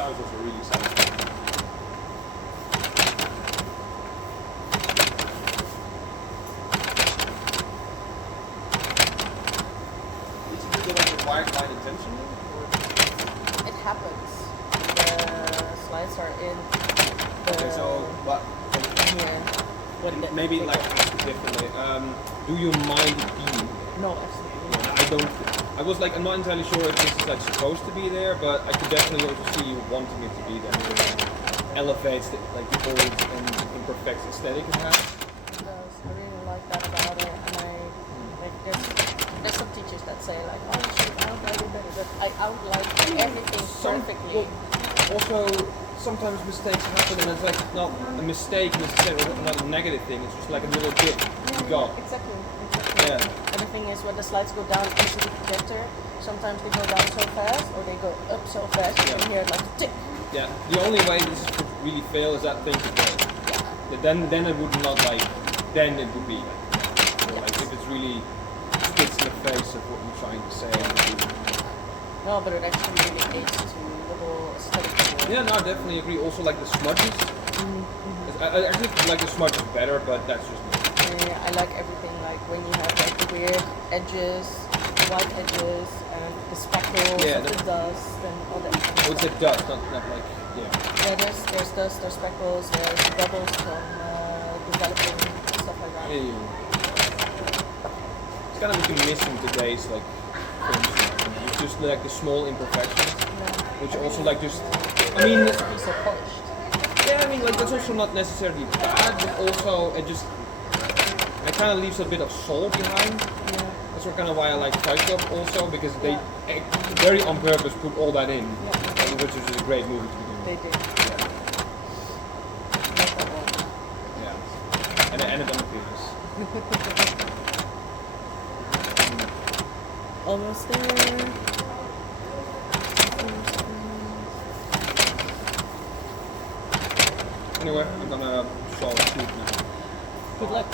sounds also really satisfying. Is it a bit of a wide line intentionally? It happens. The slides are in the Okay, so but here. maybe like differently. Do you mind it being? No, absolutely not. I don't. I was like, I'm not entirely sure if this is like supposed to be there, but I could definitely also see you wanting it to be there. It elevates the, like the old and imperfect aesthetic it has. It does. I really like that about it, and I like there's some teachers that say like, oh, you should outline it better, but I outline everything perfectly. Well, also, sometimes mistakes happen, and it's like not a mistake necessarily, not a negative thing. It's just like a little dip you got. Exactly. Yeah. And the thing is, when the slides go down into the projector, sometimes they go down so fast, or they go up so fast, you can hear it like tick. Yeah. The only way this could really fail is that thing to go. Yeah. Then it would not like. Then it would be like. Like if it's really spits in the face of what you're trying to say. No, but it actually really aids to the whole aesthetic. Yeah, no, I definitely agree. Also, like the smudges. I actually like the smudges better, but that's just me. Yeah, I like everything. Like when you have like the weird edges, white edges, and the speckles of the dust and all that. Oh, it's a dust, not like Yeah, there's dust, there's speckles, there's bubbles from developing stuff like that. Yeah. It's kind of been missing today's like films. It's just like the small imperfections, which also like just. I mean, It's to be so polished. yeah, I mean like that's also not necessarily bad, but also it kind of leaves a bit of soul behind. Yeah. That's kind of why I like Fight Club also, because they very on purpose put all that in, which is a great movie to begin with. They did. Yeah. And it ended on the penis. Almost there. Anyway, I'm gonna solve shoot now. Good luck.